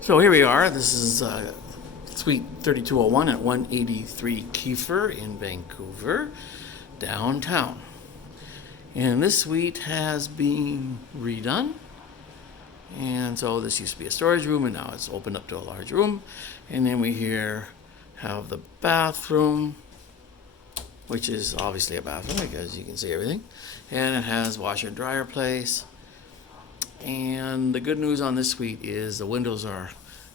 So here we are. This is Suite 3201 at 183 Keefer in Vancouver, downtown. And this suite has been redone. And so this used to be a storage room, and now it's opened up to a large room. And then we here have the bathroom, which is obviously a bathroom because you can see everything. And it has washer and dryer place. And the good news on this suite is the windows are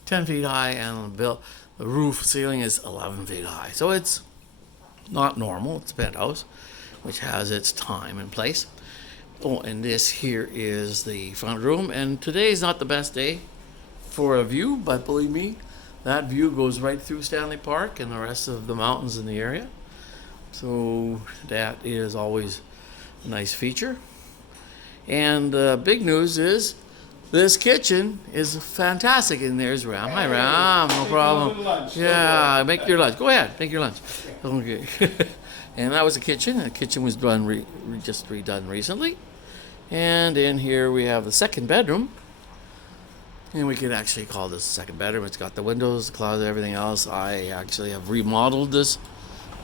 10 feet high and the roof ceiling is 11 feet high. So it's not normal. It's a penthouse, which has its time and place. Oh, and this here is the front room. And today is not the best day for a view, but believe me, that view goes right through Stanley Park and the rest of the mountains in the area. So that is always a nice feature. And the big news is this kitchen is fantastic. And there's Ram. Hi, Ram. No problem. Yeah, make your lunch. Go ahead, make your lunch. Okay. And that was the kitchen. The kitchen was done just redone recently. And in here we have the second bedroom. And we could actually call this the second bedroom. It's got the windows, the closet, everything else. I actually have remodeled this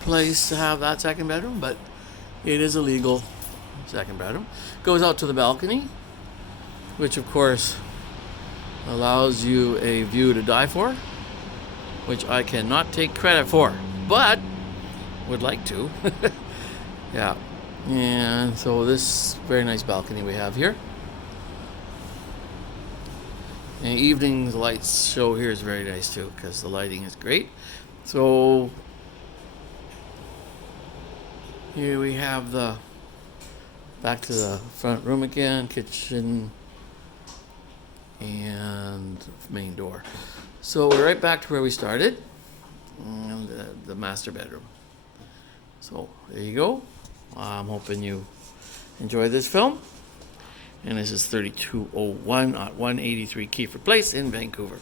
place to have that second bedroom, but it is a legal second bedroom. Goes out to the balcony, which of course allows you a view to die for, which I cannot take credit for, but would like to. Yeah. And so this very nice balcony we have here. And evening lights show here is very nice too, because the lighting is great. So here we have the back to the front room again, kitchen and main door. So we're right back to where we started, and the master bedroom. So there you go. I'm hoping you enjoy this film. And this is 3201 at 183 Keefer Place in Vancouver.